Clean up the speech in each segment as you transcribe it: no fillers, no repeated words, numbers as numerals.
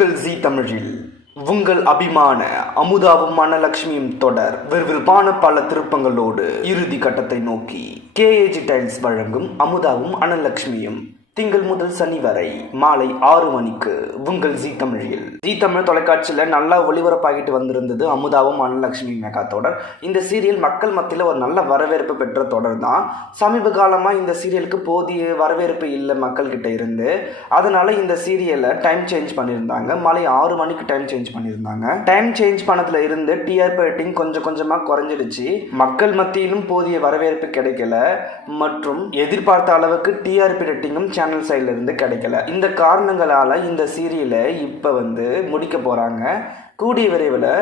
உங்கள் ஜீ தமிழில் உங்கள் அபிமான அமுதாவும் மனலட்சுமியும் தொடர் விறுவிறுப்பான பல திருப்பங்களோடு இறுதி கட்டத்தை நோக்கி கேஏஜி டைல்ஸ் வழங்கும் அமுதாவும் அனலட்சுமியும் திங்கள் முதல் சனி வரை மாலை 6 மணிக்கு உங்கள் ஜீ தமிழில். ஜீ தமிழ் தொலைக்காட்சியில் நல்லா ஒளிபரப்பாகிட்டு வந்திருந்தது அமுதாவும் அனலட்சுமி மெகா தொடர். இந்த சீரியல் மக்கள் மத்தியில் ஒரு நல்ல வரவேற்பு பெற்ற தொடர் தான். சமீப காலமாக இந்த சீரியலுக்கு போதிய வரவேற்பு இல்லை மக்கள்கிட்ட இருந்து. அதனால இந்த சீரியலை டைம் சேஞ்ச் பண்ணியிருந்தாங்க. மாலை 6 மணிக்கு டைம் சேஞ்ச் பண்ணியிருந்தாங்க. டைம் சேஞ்ச் பண்ணதுல இருந்து டிஆர்பி ரேட்டிங் கொஞ்சம் கொஞ்சமாக குறைஞ்சிடுச்சு. மக்கள் மத்தியிலும் போதிய வரவேற்பு கிடைக்கல மற்றும் எதிர்பார்த்த அளவுக்கு டிஆர்பி ரேட்டிங்கும் சேனல் சைட்ல இருந்து கிடைக்கல. இந்த காரணங்களால இந்த சீரியலை இப்ப முடிக்க போறாங்க. கூடிய விரைவில்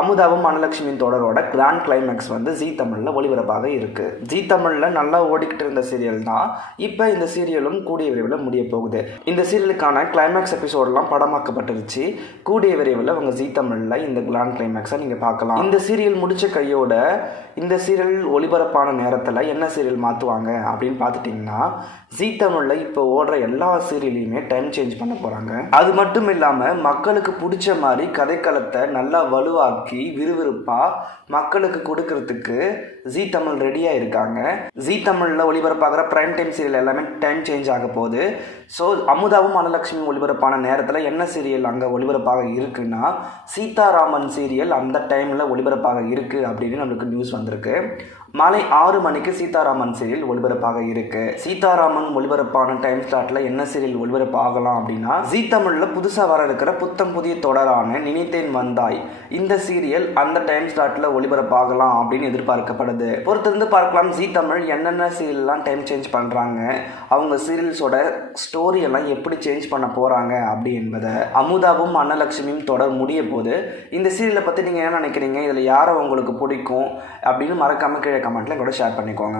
அமுதாவும் அனலட்சுமியின் தொடரோட கிராண்ட் கிளைமேக்ஸ் ஜீ தமிழில் ஒளிபரப்பாக இருக்கு. ஜீ தமிழில் நல்லா ஓடிக்கிட்டு இருந்த சீரியல் தான் இப்போ இந்த சீரியலும் கூடிய விரைவில் முடிய போகுது. இந்த சீரியலுக்கான கிளைமேக்ஸ் எபிசோடெல்லாம் படமாக்கப்பட்டுருச்சு. கூடிய விரைவில் உங்கள் ஜீ தமிழில் இந்த கிராண்ட் கிளைமேக்ஸை நீங்கள் பார்க்கலாம். இந்த சீரியல் முடிச்ச கையோட இந்த சீரியல் ஒளிபரப்பான நேரத்தில் என்ன சீரியல் மாற்றுவாங்க அப்படின்னு பார்த்துட்டிங்கன்னா, ஜீ தமிழில் இப்போ ஓடுற எல்லா சீரியலையுமே டைம் சேஞ்ச் பண்ண போகிறாங்க. அது மட்டும் இல்லாமல் மக்களுக்கு பிடிச்ச மாதிரி கதைக்களத்தை நல்லா வலுவாக விறுவிறுப்பா மக்களுக்கு கொடுக்கறதுக்கு ஜீ தமிழ் ரெடியா இருக்காங்க. ஜீ தமிழ்ல ஒளிபரப்பாகிற பிரைம் டைம் சீரியல் எல்லாமே டைம் சேஞ்ச் ஆக போகுது. ஸோ அமுதாவும் அனலட்சுமி ஒளிபரப்பான நேரத்தில் என்ன சீரியல் அங்கே ஒளிபரப்பாக இருக்குன்னா, சீதாராமன் சீரியல் அந்த டைமில் ஒளிபரப்பாக இருக்குது அப்படின்னு நம்மளுக்கு நியூஸ் வந்திருக்கு. மாலை 6 மணிக்கு சீதாராமன் சீரியல் ஒளிபரப்பாக இருக்கு. சீதாராமன் ஒளிபரப்பான டைம் ஸ்லாட்டில் என்ன சீரியல் ஒளிபரப்பாகலாம் அப்படின்னா, ஜீ தமிழில் புதுசாக வர இருக்கிற புத்தம் புதிய தொடரான நினைத்தேன் வந்தாய் இந்த சீரியல் அந்த டைம் ஸ்லாட்டில் ஒளிபரப்பாகலாம் அப்படின்னு எதிர்பார்க்கப்படுது. பொறுத்திருந்து பார்க்கலாம் ஜீ தமிழ் என்னென்ன சீரியல்லாம் டைம் சேஞ்ச் பண்ணுறாங்க, அவங்க சீரியல்ஸோட ஸ்டோரி எல்லாம் எப்படி சேஞ்ச் பண்ண போகிறாங்க அப்படி என்பதை. அமுதாவும் அனலட்சுமியும் தொடர் முடிய போது இந்த சீரியலை பற்றி நீங்கள் என்ன நினைக்கிறீங்க, இதில் யாரை உங்களுக்கு பிடிக்கும் அப்படின்னு மறக்காமல் கீழே கமெண்ட்டில் கூட ஷேர் பண்ணிக்கோங்க.